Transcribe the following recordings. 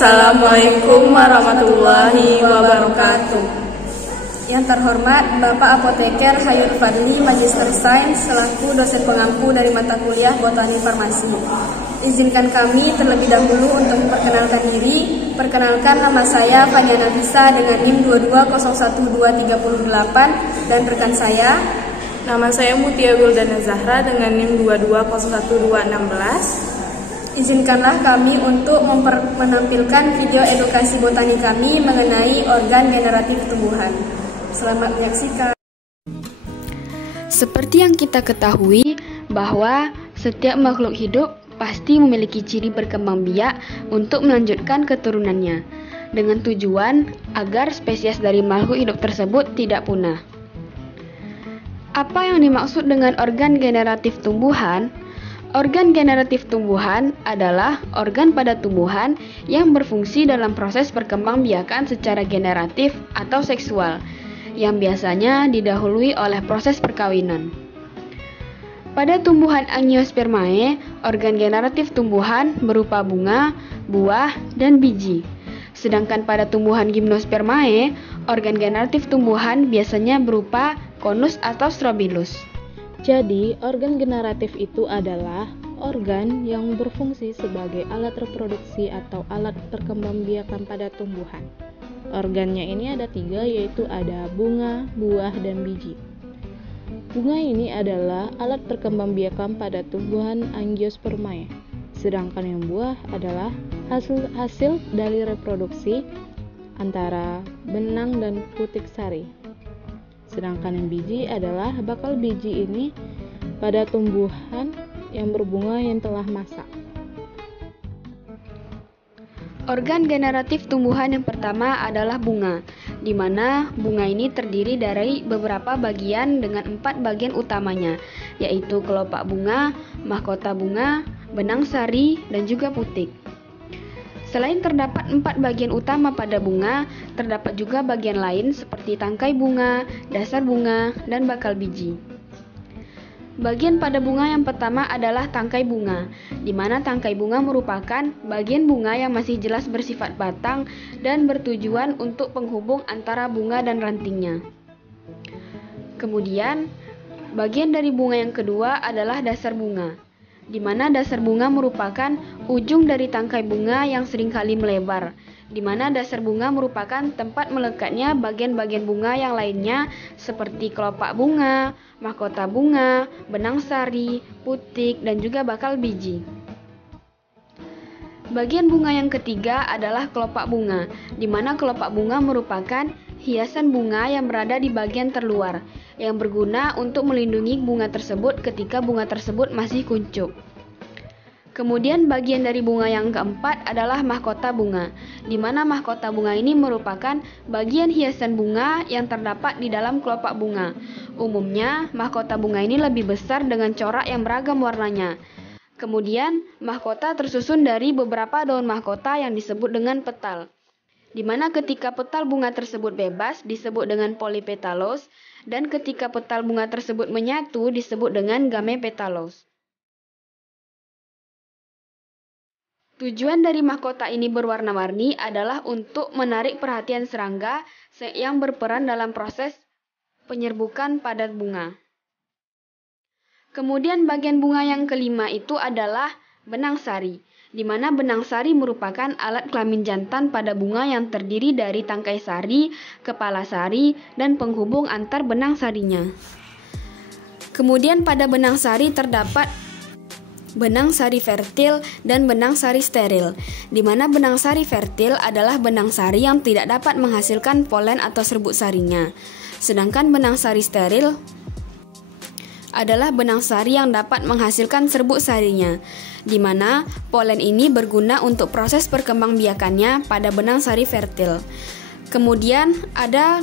Assalamualaikum warahmatullahi wabarakatuh. Yang terhormat Bapak Apoteker Hayur Fadli, Magister Sains, selaku dosen pengampu dari mata kuliah Botani Farmasi. Izinkan kami terlebih dahulu untuk memperkenalkan diri. Perkenalkan, nama saya Fanyana Bisa dengan NIM 2201238 dan rekan saya. Nama saya Mutia Guldana Zahra dengan NIM 2201216. Izinkanlah kami untuk menampilkan video edukasi botani kami mengenai organ generatif tumbuhan. Selamat menyaksikan. Seperti yang kita ketahui bahwa setiap makhluk hidup pasti memiliki ciri berkembang biak untuk melanjutkan keturunannya, dengan tujuan agar spesies dari makhluk hidup tersebut tidak punah. Apa yang dimaksud dengan organ generatif tumbuhan? Organ generatif tumbuhan adalah organ pada tumbuhan yang berfungsi dalam proses perkembangbiakan secara generatif atau seksual, yang biasanya didahului oleh proses perkawinan. Pada tumbuhan Angiospermae, organ generatif tumbuhan berupa bunga, buah, dan biji. Sedangkan pada tumbuhan Gymnospermae, organ generatif tumbuhan biasanya berupa konus atau strobilus. Jadi, organ generatif itu adalah organ yang berfungsi sebagai alat reproduksi atau alat perkembangbiakan pada tumbuhan. Organnya ini ada 3, yaitu ada bunga, buah, dan biji. Bunga ini adalah alat perkembangbiakan pada tumbuhan Angiospermae, sedangkan yang buah adalah hasil dari reproduksi antara benang dan putik sari. Sedangkan yang biji adalah bakal biji ini pada tumbuhan yang berbunga yang telah masak. Organ generatif tumbuhan yang pertama adalah bunga, di mana bunga ini terdiri dari beberapa bagian dengan 4 bagian utamanya, yaitu kelopak bunga, mahkota bunga, benang sari, dan juga putik. Selain terdapat 4 bagian utama pada bunga, terdapat juga bagian lain seperti tangkai bunga, dasar bunga, dan bakal biji. Bagian pada bunga yang pertama adalah tangkai bunga, di mana tangkai bunga merupakan bagian bunga yang masih jelas bersifat batang dan bertujuan untuk penghubung antara bunga dan rantingnya. Kemudian, bagian dari bunga yang kedua adalah dasar bunga, di mana dasar bunga merupakan ujung dari tangkai bunga yang seringkali melebar, di mana dasar bunga merupakan tempat melekatnya bagian-bagian bunga yang lainnya seperti kelopak bunga, mahkota bunga, benang sari, putik, dan juga bakal biji. Bagian bunga yang ketiga adalah kelopak bunga, di mana kelopak bunga merupakan hiasan bunga yang berada di bagian terluar, yang berguna untuk melindungi bunga tersebut ketika bunga tersebut masih kuncup. Kemudian bagian dari bunga yang keempat adalah mahkota bunga, di mana mahkota bunga ini merupakan bagian hiasan bunga yang terdapat di dalam kelopak bunga. Umumnya, mahkota bunga ini lebih besar dengan corak yang beragam warnanya. Kemudian, mahkota tersusun dari beberapa daun mahkota yang disebut dengan petal, di mana ketika petal bunga tersebut bebas disebut dengan polypetalos, dan ketika petal bunga tersebut menyatu disebut dengan gamepetalos. Tujuan dari mahkota ini berwarna-warni adalah untuk menarik perhatian serangga yang berperan dalam proses penyerbukan pada bunga. Kemudian bagian bunga yang kelima itu adalah benang sari, di mana benang sari merupakan alat kelamin jantan pada bunga yang terdiri dari tangkai sari, kepala sari, dan penghubung antar benang sarinya. Kemudian pada benang sari terdapat benang sari fertil dan benang sari steril, di mana benang sari fertil adalah benang sari yang tidak dapat menghasilkan polen atau serbuk sarinya. Sedangkan benang sari steril adalah benang sari yang dapat menghasilkan serbuk sarinya, di mana polen ini berguna untuk proses perkembangbiakannya pada benang sari fertil. Kemudian ada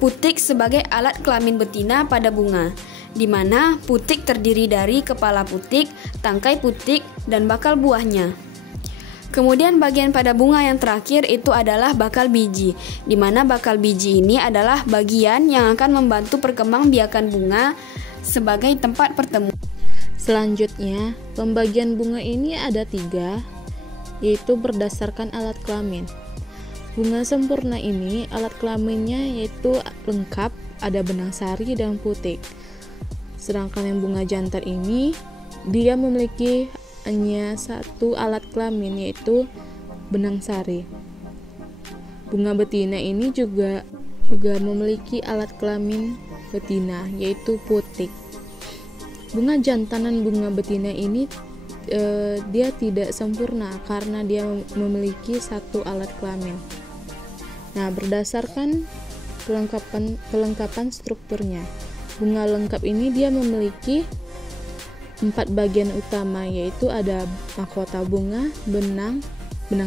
putik sebagai alat kelamin betina pada bunga, di mana putik terdiri dari kepala putik, tangkai putik, dan bakal buahnya. Kemudian bagian pada bunga yang terakhir itu adalah bakal biji, di mana bakal biji ini adalah bagian yang akan membantu perkembangbiakan bunga sebagai tempat pertemuan. Selanjutnya, pembagian bunga ini ada 3, yaitu berdasarkan alat kelamin. Bunga sempurna ini alat kelaminnya yaitu lengkap, ada benang sari dan putik. Sedangkan yang bunga jantan ini dia memiliki hanya satu alat kelamin yaitu benang sari. Bunga betina ini juga memiliki alat kelamin betina yaitu putik. Bunga jantan dan bunga betina ini dia tidak sempurna karena dia memiliki satu alat kelamin. Nah, berdasarkan kelengkapan strukturnya, bunga lengkap ini dia memiliki 4 bagian utama, yaitu ada mahkota bunga, benang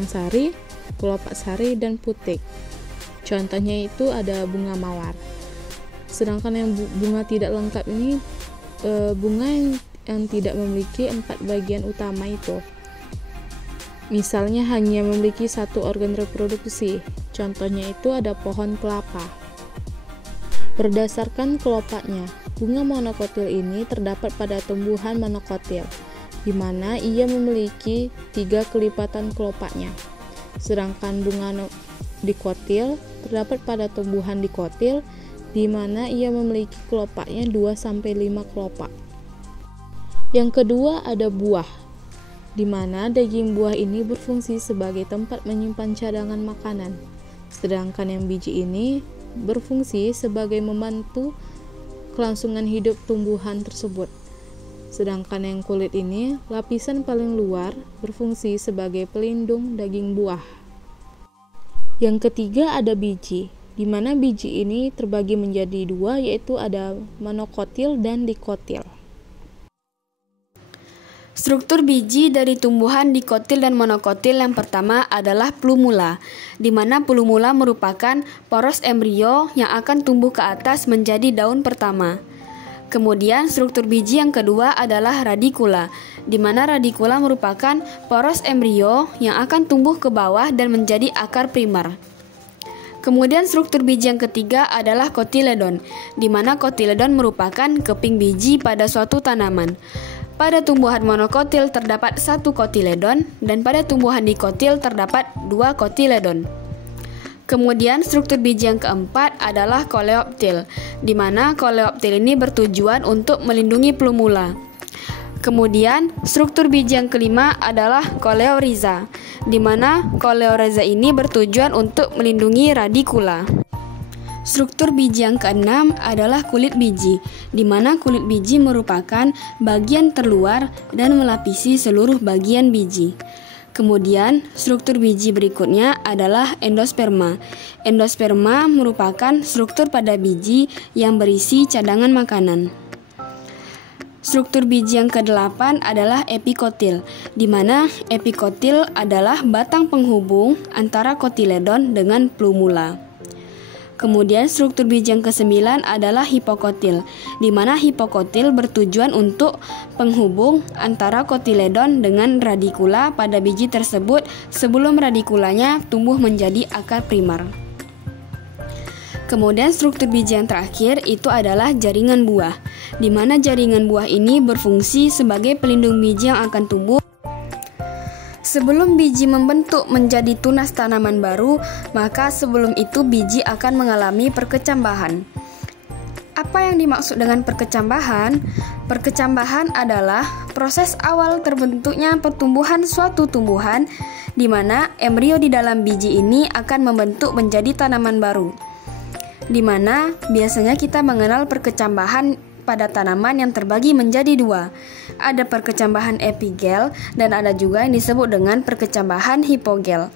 sari, kelopak sari, dan putik. Contohnya itu ada bunga mawar. Sedangkan yang bunga tidak lengkap ini bunga yang tidak memiliki 4 bagian utama itu. Misalnya hanya memiliki satu organ reproduksi. Contohnya itu ada pohon kelapa. Berdasarkan kelopaknya, bunga monokotil ini terdapat pada tumbuhan monokotil, di mana ia memiliki 3 kelipatan kelopaknya. Sedangkan bunga dikotil terdapat pada tumbuhan dikotil, di mana ia memiliki kelopaknya 2-5 kelopak. Yang kedua ada buah, di mana daging buah ini berfungsi sebagai tempat menyimpan cadangan makanan. Sedangkan yang biji ini berfungsi sebagai membantu kelangsungan hidup tumbuhan tersebut. Sedangkan yang kulit ini, lapisan paling luar, berfungsi sebagai pelindung daging buah. Yang ketiga ada biji, di mana biji ini terbagi menjadi 2, yaitu ada monokotil dan dikotil. Struktur biji dari tumbuhan dikotil dan monokotil yang pertama adalah plumula, di mana plumula merupakan poros embrio yang akan tumbuh ke atas menjadi daun pertama. Kemudian struktur biji yang kedua adalah radikula, di mana radikula merupakan poros embrio yang akan tumbuh ke bawah dan menjadi akar primer. Kemudian struktur biji yang ketiga adalah kotiledon, di mana kotiledon merupakan keping biji pada suatu tanaman. Pada tumbuhan monokotil terdapat 1 kotiledon dan pada tumbuhan dikotil terdapat 2 kotiledon. Kemudian struktur biji yang keempat adalah koleoptil, di mana koleoptil ini bertujuan untuk melindungi plumula. Kemudian struktur biji yang kelima adalah koleoriza, di mana koleoriza ini bertujuan untuk melindungi radikula. Struktur biji yang keenam adalah kulit biji, di mana kulit biji merupakan bagian terluar dan melapisi seluruh bagian biji. Kemudian, struktur biji berikutnya adalah endosperma. Endosperma merupakan struktur pada biji yang berisi cadangan makanan. Struktur biji yang ke-8 adalah epikotil, di mana epikotil adalah batang penghubung antara kotiledon dengan plumula. Kemudian struktur biji yang ke-9 adalah hipokotil, di mana hipokotil bertujuan untuk penghubung antara kotiledon dengan radikula pada biji tersebut sebelum radikulanya tumbuh menjadi akar primer. Kemudian struktur biji yang terakhir itu adalah jaringan buah, di mana jaringan buah ini berfungsi sebagai pelindung biji yang akan tumbuh. Sebelum biji membentuk menjadi tunas tanaman baru, maka sebelum itu biji akan mengalami perkecambahan. Apa yang dimaksud dengan perkecambahan? Perkecambahan adalah proses awal terbentuknya pertumbuhan suatu tumbuhan, di mana embrio di dalam biji ini akan membentuk menjadi tanaman baru. Di mana biasanya kita mengenal perkecambahan pada tanaman yang terbagi menjadi 2. Ada perkecambahan epigel dan ada juga yang disebut dengan perkecambahan hipogel.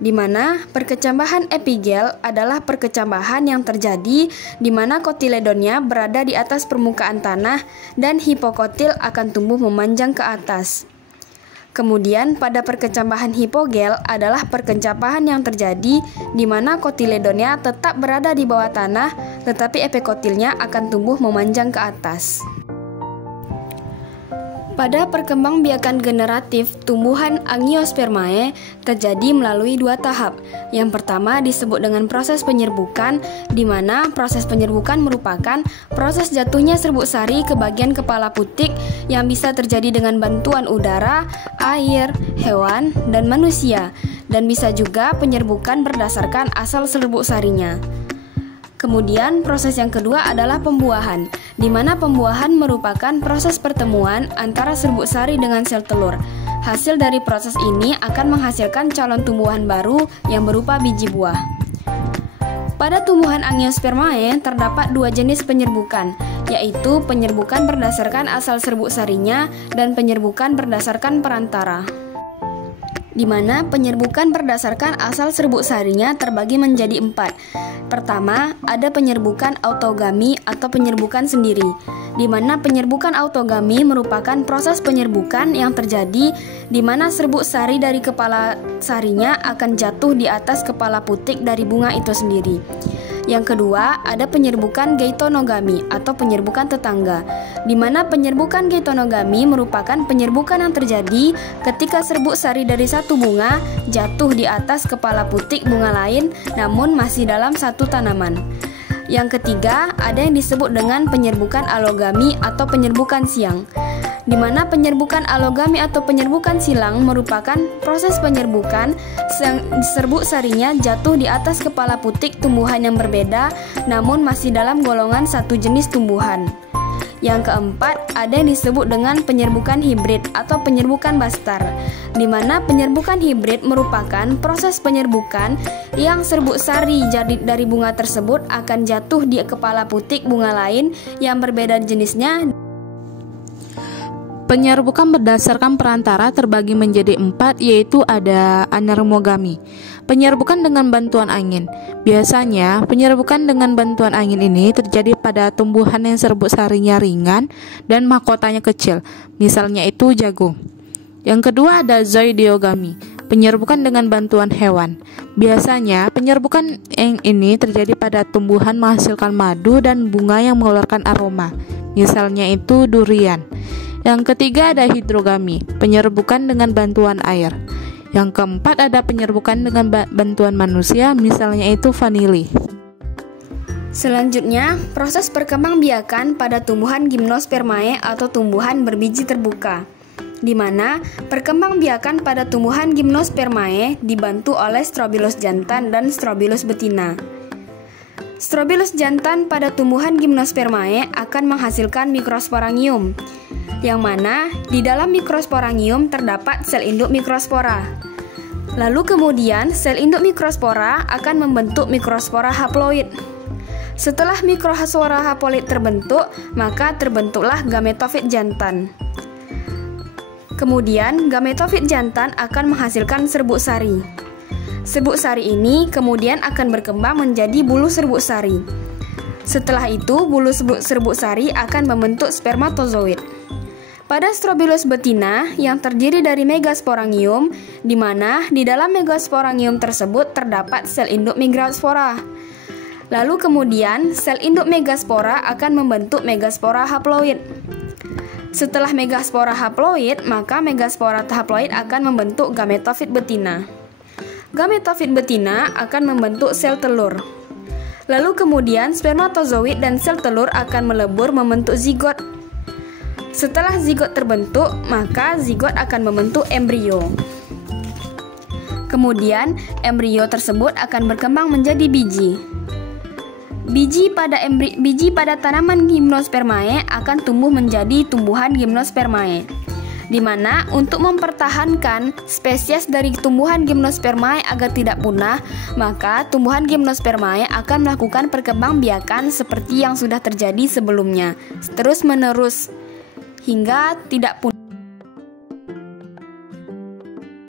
Di mana perkecambahan epigel adalah perkecambahan yang terjadi di mana kotiledonnya berada di atas permukaan tanah dan hipokotil akan tumbuh memanjang ke atas. Kemudian pada perkecambahan hipogel adalah perkecambahan yang terjadi di mana kotiledonnya tetap berada di bawah tanah tetapi epikotilnya akan tumbuh memanjang ke atas. Pada perkembangbiakan generatif tumbuhan Angiospermae terjadi melalui 2 tahap. Yang pertama disebut dengan proses penyerbukan, di mana proses penyerbukan merupakan proses jatuhnya serbuk sari ke bagian kepala putik yang bisa terjadi dengan bantuan udara, air, hewan, dan manusia, dan bisa juga penyerbukan berdasarkan asal serbuk sarinya. Kemudian proses yang kedua adalah pembuahan, di mana pembuahan merupakan proses pertemuan antara serbuk sari dengan sel telur. Hasil dari proses ini akan menghasilkan calon tumbuhan baru yang berupa biji buah. Pada tumbuhan Angiospermae terdapat 2 jenis penyerbukan, yaitu penyerbukan berdasarkan asal serbuk sarinya dan penyerbukan berdasarkan perantara, di mana penyerbukan berdasarkan asal serbuk sarinya terbagi menjadi 4. Pertama, ada penyerbukan autogami atau penyerbukan sendiri, di mana penyerbukan autogami merupakan proses penyerbukan yang terjadi di mana serbuk sari dari kepala sarinya akan jatuh di atas kepala putik dari bunga itu sendiri. Yang kedua, ada penyerbukan geitonogami atau penyerbukan tetangga, di mana penyerbukan geitonogami merupakan penyerbukan yang terjadi ketika serbuk sari dari satu bunga jatuh di atas kepala putik bunga lain namun masih dalam satu tanaman. Yang ketiga, ada yang disebut dengan penyerbukan alogami atau penyerbukan silang, di mana penyerbukan alogami atau penyerbukan silang merupakan proses penyerbukan serbuk sarinya jatuh di atas kepala putik tumbuhan yang berbeda namun masih dalam golongan satu jenis tumbuhan. Yang keempat, ada yang disebut dengan penyerbukan hibrid atau penyerbukan bastar, di mana penyerbukan hibrid merupakan proses penyerbukan yang serbuk sari dari bunga tersebut akan jatuh di kepala putik bunga lain yang berbeda jenisnya. Penyerbukan berdasarkan perantara terbagi menjadi 4, yaitu ada anermogami, penyerbukan dengan bantuan angin. Biasanya, penyerbukan dengan bantuan angin ini terjadi pada tumbuhan yang serbuk sarinya ringan dan mahkotanya kecil, misalnya itu jagung. Yang kedua ada zoidiogami, penyerbukan dengan bantuan hewan. Biasanya, penyerbukan ini terjadi pada tumbuhan menghasilkan madu dan bunga yang mengeluarkan aroma, misalnya itu durian. Yang ketiga ada hidrogami, penyerbukan dengan bantuan air. Yang keempat ada penyerbukan dengan bantuan manusia, misalnya itu vanili. Selanjutnya, proses perkembangbiakan pada tumbuhan Gymnospermae atau tumbuhan berbiji terbuka, di mana perkembangbiakan pada tumbuhan Gymnospermae dibantu oleh Strobilus jantan dan Strobilus betina. Strobilus jantan pada tumbuhan Gymnospermae akan menghasilkan mikrosporangium, yang mana di dalam mikrosporangium terdapat sel induk mikrospora. Lalu kemudian sel induk mikrospora akan membentuk mikrospora haploid. Setelah mikrospora haploid terbentuk, maka terbentuklah gametofit jantan. Kemudian gametofit jantan akan menghasilkan serbuk sari. Serbuk sari ini kemudian akan berkembang menjadi bulu serbuk sari. Setelah itu, bulu serbuk sari akan membentuk spermatozoid. Pada Strobilus betina yang terdiri dari megasporangium, di mana di dalam megasporangium tersebut terdapat sel induk megaspora. Lalu kemudian sel induk megaspora akan membentuk megaspora haploid. Setelah megaspora haploid, maka megaspora haploid akan membentuk gametofit betina. Gametofit betina akan membentuk sel telur. Lalu kemudian spermatozoid dan sel telur akan melebur membentuk zigot. Setelah zigot terbentuk, maka zigot akan membentuk embrio. Kemudian, embrio tersebut akan berkembang menjadi biji. Biji pada tanaman Gymnospermae akan tumbuh menjadi tumbuhan Gymnospermae, di mana untuk mempertahankan spesies dari tumbuhan Gymnospermae agar tidak punah, maka tumbuhan Gymnospermae akan melakukan perkembangbiakan seperti yang sudah terjadi sebelumnya, terus-menerus hingga tidak punah.